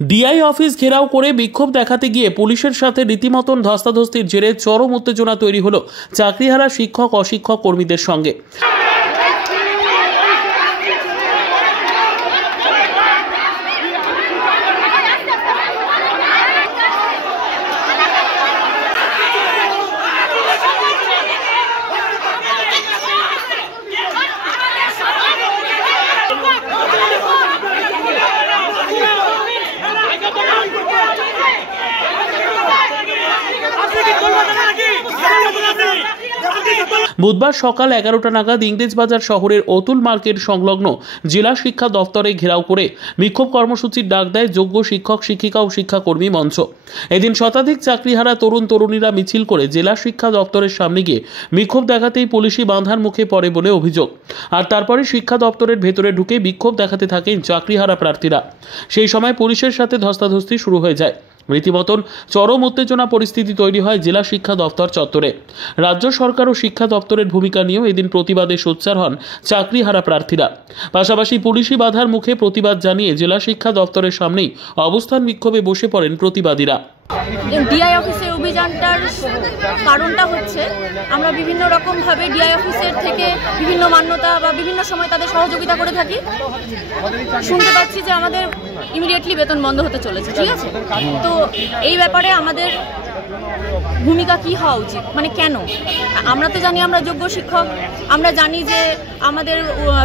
DI office ঘেরাও করে বিক্ষোভ দেখাতে গিয়ে পুলিশের সাথে রীতিমতন ধস্তাধস্তির জেরে চরম উত্তেজনা তৈরি হলো চাকরিহারা শিক্ষক অশিক্ষক কর্মীদের সঙ্গে। বুধবার সকাল 11টা নাগাদ ইংরেজবাজার শহরের অতুল মার্কেট সংলগ্ন জেলা শিক্ষা দপ্তরে ঘেরাও করে বিক্ষোভ কর্মসূচির ডাক দেয় যোগ্য শিক্ষক শিক্ষিকা ও শিক্ষাকর্মী মঞ্চ। এদিন শতাধিক চাকরিহারা তরুণ তরুণীরা মিছিল করে জেলা শিক্ষা দপ্তরের সামনে গিয়ে বিক্ষোভ দেখাতেই পুলিশি বাঁধার মুখে পড়ে বলে অভিযোগ। আর তারপরে শিক্ষা দপ্তরের ভেতরে ঢুকে বিক্ষোভ দেখাতে থাকেন চাকরিহারা প্রার্থীরা। সেই সময় পুলিশের সাথে ধস্তাধস্তি শুরু হয়ে যায়। রীতিমতন চরম উত্তেজনা পরিস্থিতি তৈরি হয় জেলা শিক্ষা দপ্তর চত্বরে। রাজ্য সরকার ও শিক্ষা দপ্তরের ভূমিকা নিয়েও এদিন প্রতিবাদে সোচ্চার হন চাকরিহারা প্রার্থীরা। পাশাপাশি পুলিশি বাধার মুখে প্রতিবাদ জানিয়ে জেলা শিক্ষা দপ্তরের সামনেই অবস্থান বিক্ষোভে বসে পড়েন প্রতিবাদীরা। ডিআই অফিসের অভিযানটার কারণটা হচ্ছে আমরা বিভিন্ন রকমভাবে ডিআই অফিসের থেকে বিভিন্ন মান্যতা বা বিভিন্ন সময় তাদের সহযোগিতা করে থাকি। শুনতে পাচ্ছি যে আমাদের ইমিডিয়েটলি বেতন বন্ধ হতে চলেছে, ঠিক আছে? তো এই ব্যাপারে আমাদের ভূমিকা কি হওয়া উচিত, মানে কেন? আমরা তো জানি আমরা যোগ্য শিক্ষক, আমরা জানি যে আমাদের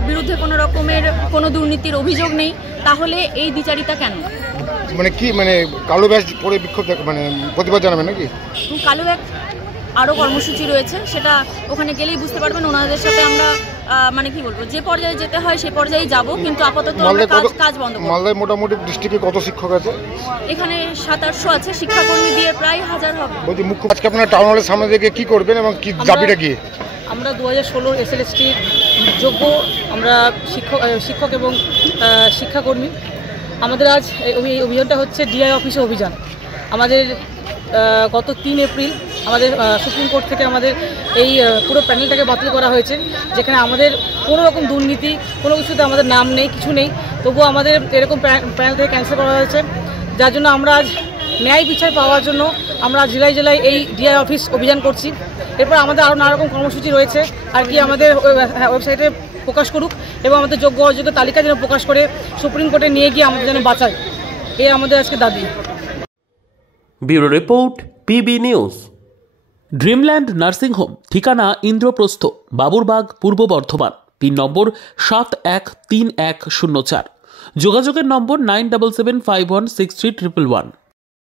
বিরুদ্ধে কোনো রকমের কোনো দুর্নীতির অভিযোগ নেই, তাহলে এই দ্বিচারিতা কেন? মানে কি, মানে কালো ব্যাজ পরে বিক্ষোভ মানে প্রতিবাদ জানাবেন নাকি? কালো ব্যাগ আরও কর্মসূচি রয়েছে, সেটা ওখানে গেলেই বুঝতে পারবেন। ওনাদের সাথে আমরা মানে কি বলবো, যে পর্যায়ে যেতে হয় সেই পর্যায়ে যাব, কিন্তু আপাতত কাজ বন্ধ করব। মালদায় মোটামুটি ডিস্ট্রিক্টে কত শিক্ষক আছে? এখানে 700-800 আছে, শিক্ষাকর্মী দিয়ে প্রায় 1000 হবে। বলছি মুখ্য আজকে আপনারা টাউন হলের সামনে থেকে কি করবেন এবং কি দাবিটা কি? আমরা 2016 এসএলএসটি যোগ্য আমরা শিক্ষক এবং শিক্ষাকর্মী। আমাদের আজ এই অভিযানটা হচ্ছে ডিআই অফিসে অভিযান। আমাদের গত 3 এপ্রিল আমাদের সুপ্রিম কোর্ট থেকে আমাদের এই পুরো প্যানেলটাকে বাতিল করা হয়েছে, যেখানে আমাদের কোনো রকম দুর্নীতি কোনো কিছুতে আমাদের নাম নেই, কিছু নেই, তবুও আমাদের এরকম প্যানেল থেকে ক্যান্সেল করা হয়েছে। যার জন্য আমরা আজ ন্যায় বিচার পাওয়ার জন্য আমরা জেলায় জেলায় এই ডিআই অফিস অভিযান করছি। এরপর আমাদের আরও নানা রকম কর্মসূচি রয়েছে, আর কি আমাদের ওয়েবসাইটে প্রকাশ করুক এবং আমাদের যোগ্য অযোগ্য তালিকা যেন প্রকাশ করে সুপ্রিম কোর্টে নিয়ে গিয়ে আমাদের যেন বাঁচায়, এই আমাদের আজকে দাবি। Bureau report, PB news. Dreamland nursing home, ঠিকানা ইন্দ্রপ্রস্থ, বাবুরবাগ, পূর্ব বর্ধমান। পিন নম্বর 713104। যোগাযোগের নম্বর 9775163111।